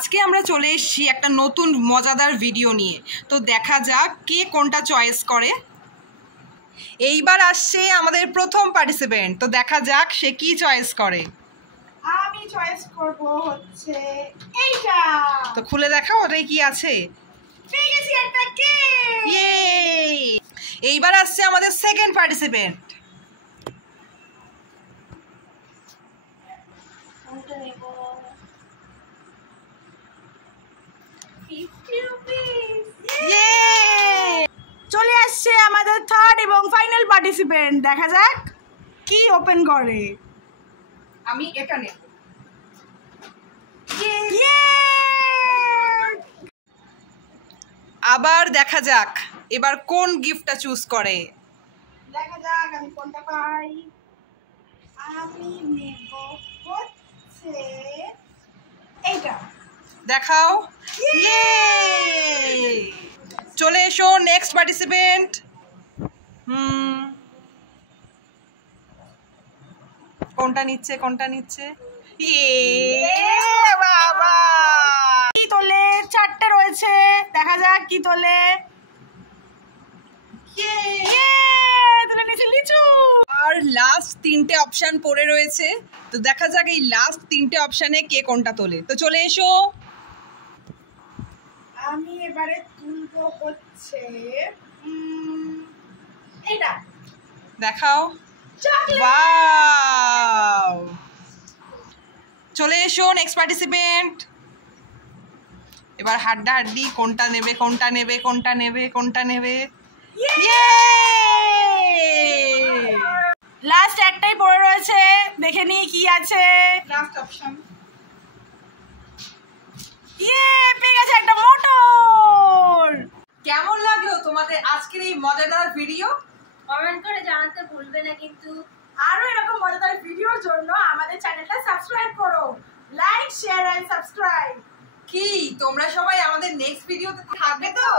আজকে আমরা চলে এসেছি একটা নতুন মজাদার ভিডিও নিয়ে। তো দেখা যাক কে কোনটা চয়েস করে। এইবার আসছে আমাদের প্রথম পার্টিসিপেন্ট, তো দেখা যাক সে কি চয়েস করে। আমি চয়েস করব হচ্ছে এইটা। তো খুলে দেখাও ওটাই কি আছে। পেয়ে গেছি একটা কেক। ইয়ে! এইবার আসছে আমাদের সেকেন্ড পার্টিসিপেন্ট। কোনটা নেব? 50 রুপিস। ইয়ে! চলে আসছে আমাদের থার্ড এবং ফাইনাল পার্টিসিপেন্ট। দেখা যাক কি ওপেন করে। আমি এটা নেব। আবার দেখা যাক এবার কোন গিফটটা চুজ করে। দেখা যাক আমি কোনটা পাই। আমি নেব হচ্ছে এইটা। দেখাও। ইয়ে! চলে এসো নেক্সট পার্টিসিপেন্ট। কোনটা নিচ্ছে কোনটা নিচ্ছে? ইয়ে! বাবা! কি তোলে? চারটে রয়েছে, দেখা যাক কি তোলে। তুলে নিয়েছে লিচু। আর লাস্ট তিনটে অপশন পড়ে রয়েছে, তো দেখা যাক এই লাস্ট তিনটে অপশনে কে কোনটা তোলে। তো চলে এসো। আমি এবারে তুলবো হচ্ছে এটা। দেখাও। চকলেট। ওয়াও! চলে এসো নেক্সট পার্টিসিপেন্ট। এবার হাড্ডাহাড্ডি কোনটা নেবে কোনটা নেবে কোনটা নেবে কোনটা নেবে। লাস্ট একটাই পড়ে রয়েছে, দেখে নি কি আছে। Last option. পেয়ে গেছে একটা মোটর। কেমন লাগলো তোমাদের আজকের এই মজাদার ভিডিও? কমেন্ট করে জানাতে ভুলবে না কিন্তু। আরো এরকম মজাদার ভিডিওর জন্য আমাদের চ্যানেলটা সাবস্ক্রাইব করো। Like, share and subscribe. কি তোমরা সবাই আমাদের নেক্সট ভিডিওতে থাকবে তো?